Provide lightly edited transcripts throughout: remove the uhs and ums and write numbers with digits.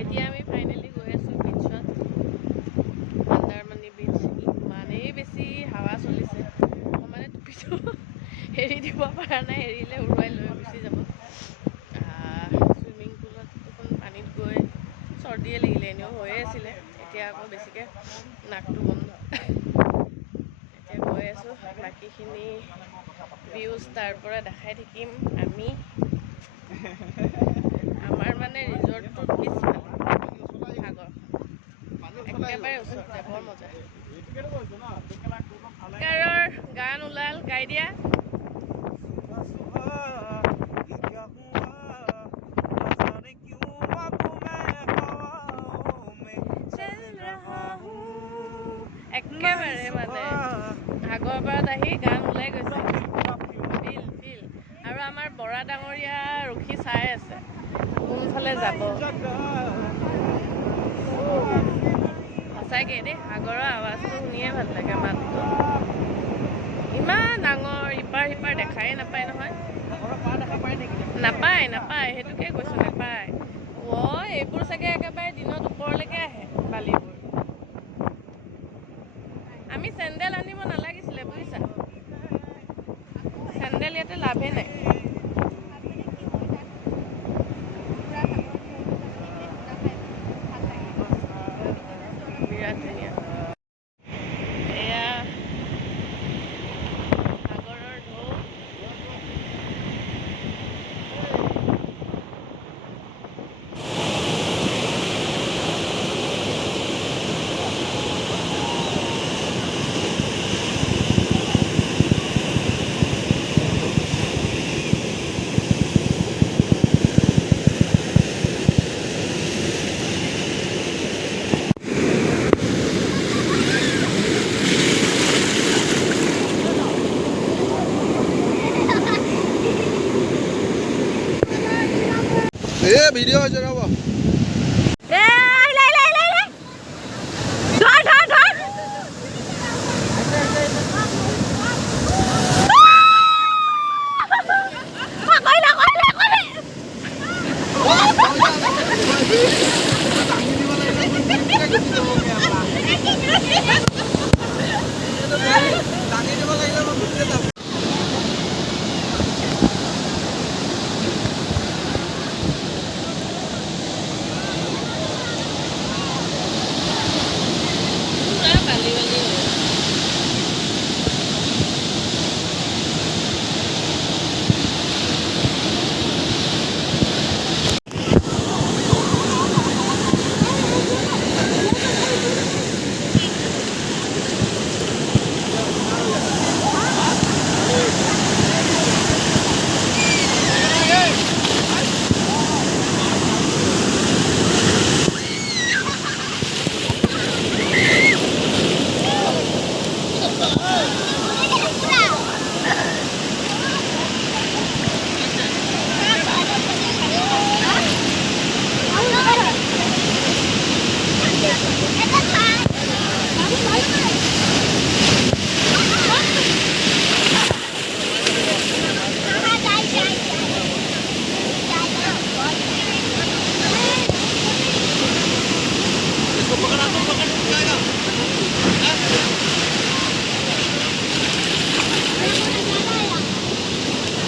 এতিয়া আমি ফাইনেলি গৈ আছোঁ বিচত, মন্দাৰমণি বিচ। ইমানেই বেছি হাৱা চলিছে, মই মানে টুপিটো এৰি দিব পৰা নাই, এৰিলে উৰুৱাই লৈ গুচি যাব। চুইমিং পুলত দেখোন পানীত গৈ চৰ্দিয়ে লাগিলে, এনেও হৈয়ে আছিলে, এতিয়া আকৌ বেছিকৈ নাকটো বন্ধ। এতিয়া গৈ আছোঁ, বাকীখিনি ভিউজ তাৰ পৰা দেখাই থাকিম আমি। আমাৰ মানে ৰিজৰ্টটোৰ পিছফালে সাগৰ, একেবাৰে ওচৰতে, বৰ মজা। কাৰৰ গান ওলাল, গাই দিয়া। একেবাৰে মানে সাগৰ পাৰত আহি গান ওলাই গৈছে, ফিল ফিল। আৰু আমাৰ বৰা ডাঙৰীয়া ৰখি চাই আছে কোনফালে যাব। সঁচাকৈ দেই, সাগৰৰ আৱাজটো শুনিয়ে ভাল লাগে, মাতটো ইমান ডাঙৰ, ইপাৰ সিপাৰ দেখাই নাপায় নহয়। নাপায় নাপায়, সেইটোকে কৈছোঁ, নাপায়। এইবোৰ চাগে একেবাৰে দিনত ওপৰলৈকে আহে বালিবোৰ। আমি চেণ্ডেল আনিব নালাগিছিলে বুজিছা, চেণ্ডেল ইয়াতে লাভেই নাই। বিৰাট ধুনীয়া। এয়া সাগৰৰ ঢৌ। ভিডিও হয়েছে ৰব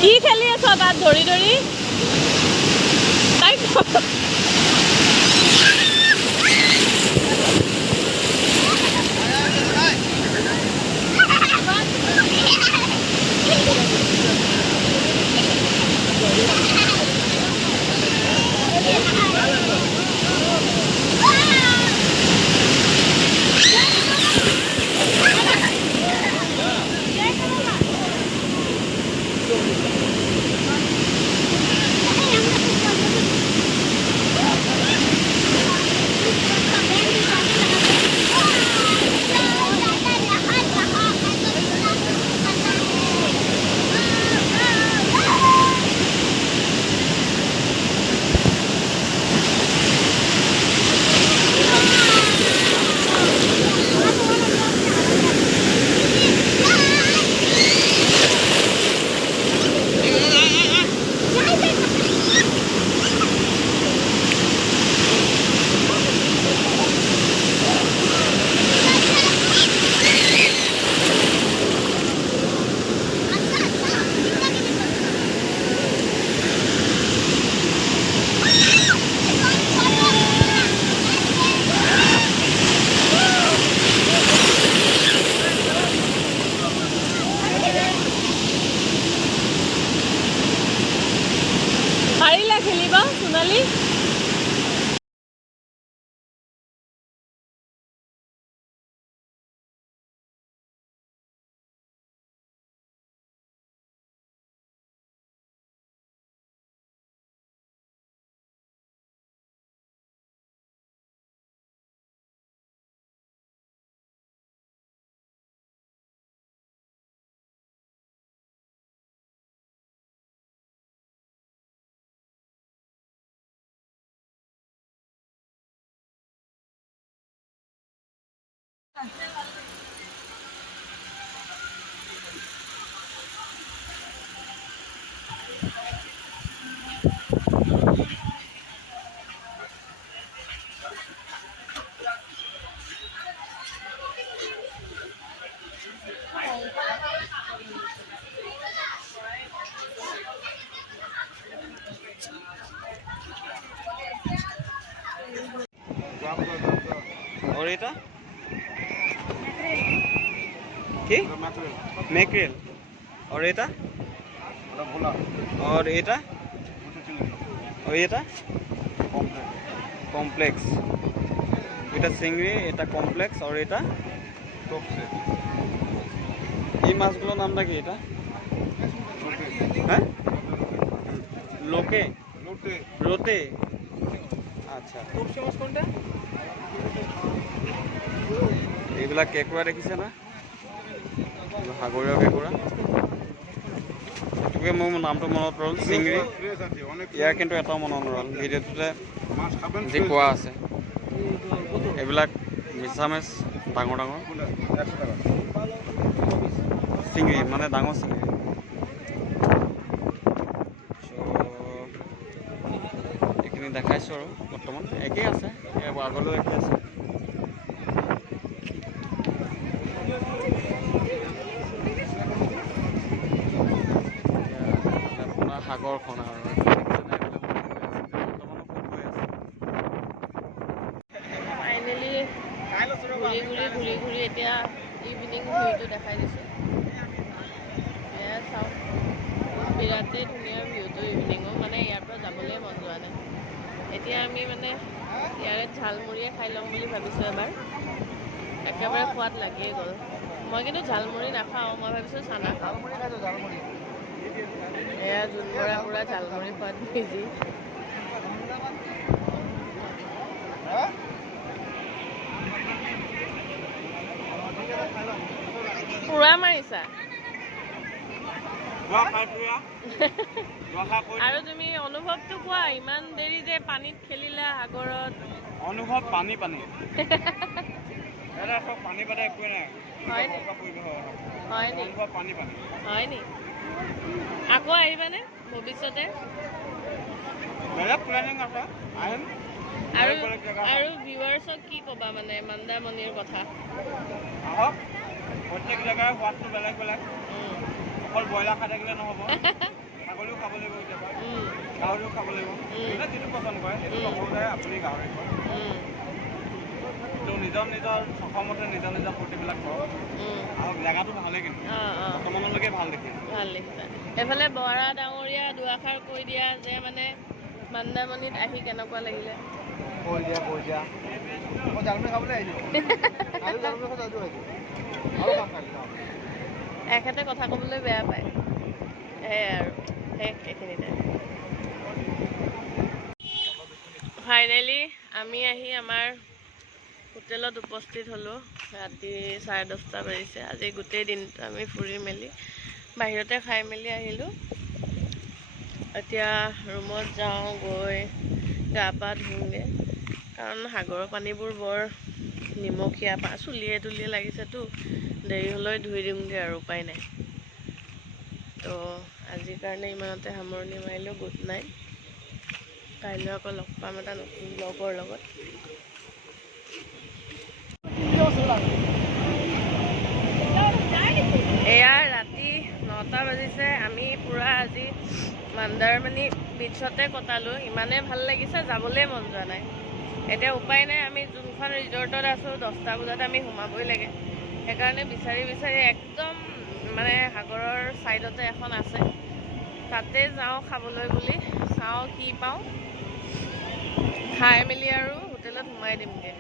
কি খেলি আছ তাত ধৰি ধৰি? তাইক और ये কি मैक्रेल और ये और ये और ये কমপ্লেক্স এটা চিংড়ি এটা কমপ্লেক্স আর এটা টপসে এই মাছগুলোর নামটা কি এটা হ্যাঁ লোকে রোতে আচ্ছা টপসে মাছ কোনটা এইবিলাক কেঁকুৰা দেখিছে না সাগৰীয় কেঁকুৰা গতিকে মোৰ নামটো মনত ৰ'ল চিংড়ি ইয়াৰ কিন্তু এটাও মনত ৰ'ল ভিডিঅ'টোতে যি কোৱা আছে এইবিলাক মিছা মাছ ডাঙৰ ডাঙৰ চিংড়ি মানে ডাঙৰ চিংড়ি এইখিনি দেখাইছোঁ আৰু বৰ্তমান একেই আছে আগলৈও একেই আছে সাগৰখন আৰু ফাইনেলি ঘূৰি ঘূৰি এতিয়া ইভিনিং ভিউটো দেখাই দিছোঁ এয়া চাওক বিৰাটেই ধুনীয়া ভিউটো ইভিনিঙো মানে ইয়াৰ পৰা যাবলৈ মন যোৱা নাই এতিয়া আমি মানে ইয়াৰে ঝালমুড়িয়ে খাই ল'ম বুলি ভাবিছোঁ এবাৰ একেবাৰে সোৱাদ লাগিয়ে গ'ল মই কিন্তু ঝালমুড়ি নাখাওঁ মই ভাবিছোঁ চানা খাওঁ এয়া জোনমৰা পুৰা ঝালমুড়ি সোৱাদ বিজি পুৰা মাৰিছা আৰু তুমি অনুভৱটো কোৱা ইমান দেৰি যে পানীত খেলিলা সাগৰত অনুভৱ পানী পানী পানী পাতে একোৱে নাই হয় নি পানী পানী হয় নি আকৌ আহিবানে ভৱিষ্যতে বেলেগ প্লেনিং আছে আহিম আৰু ভিউৱাৰ্ছক কি ক'বা মানে মন্দাৰমণিৰ কথা আহক প্ৰত্যেক জেগাৰ সোৱাদটো বেলেগ বেলেগ অকল ব্ৰইলাৰ খাই থাকিলে নহ'ব ছাগলীও খাব লাগিব কেতিয়াবা গাহৰিও খাব লাগিব যোনে যিটো পচন্দ কৰে সেইটো নকৰোঁ যে আপুনি গাহৰি কয় তো নিজৰ নিজৰ সক্ষমতে নিজৰ নিজৰ ফূৰ্তিবিলাক কৰক আৰু জেগাটো ভালেই কিন্তু বৰ্তমানলৈকে ভাল দেখিছে এফালে বৰা ডাঙৰীয়া দুআষাৰ কৈ দিয়া যে মানে মন্দাৰমণিত আহি কেনেকুৱা লাগিলে এখেতে কথা ক'বলৈ বেয়া পায় সেয়াই আৰু শেষ এইখিনিতে ফাইনেলি আমি আহি আমাৰ হোটেলত উপস্থিত হ'লোঁ ৰাতি 10:30 বাজিছে আজি গোটেই দিনটো আমি ফুৰি মেলি বাহিৰতে খাই মেলি আহিলোঁ এতিয়া ৰুমত যাওঁ গৈ গা পা ধুওঁগৈ কাৰণ সাগৰৰ পানীবোৰ বৰ নিমখীয়া চুলিয়ে তুলিয়ে লাগিছেতো দেৰি হ'লেও ধুই দিওঁগৈ আৰু উপায় নাই তো আজিৰ কাৰণে ইমানতে সামৰণি মাৰিলোঁ গুড নাইট কাইলৈ আকৌ লগ পাম এটা নতুন ব্লগৰ লগত এয়া ৰাতি 9টা বাজিছে আমি পুৰা আজি মন্দাৰমণি বিচতে কটালোঁ ইমানেই ভাল লাগিছে যাবলৈ মন যোৱা নাই এতিয়া উপায় নাই আমি যোনখন ৰিজৰ্টত আছোঁ 10টা বজাত আমি সোমাবই লাগে সেইকাৰণে বিচাৰি বিচাৰি একদম মানে সাগৰৰ ছাইডতে এখন আছে তাতে যাওঁ খাবলৈ বুলি চাওঁ কি পাওঁ খাই মেলি আৰু হোটেলত সোমাই দিমগৈ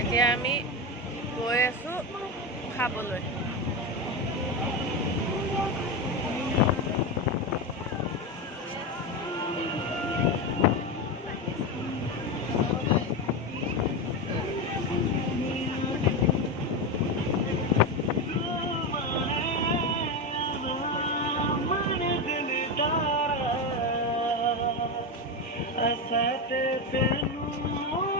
এতিয়া আমি গৈ আছোঁ খাবলৈ Asate penu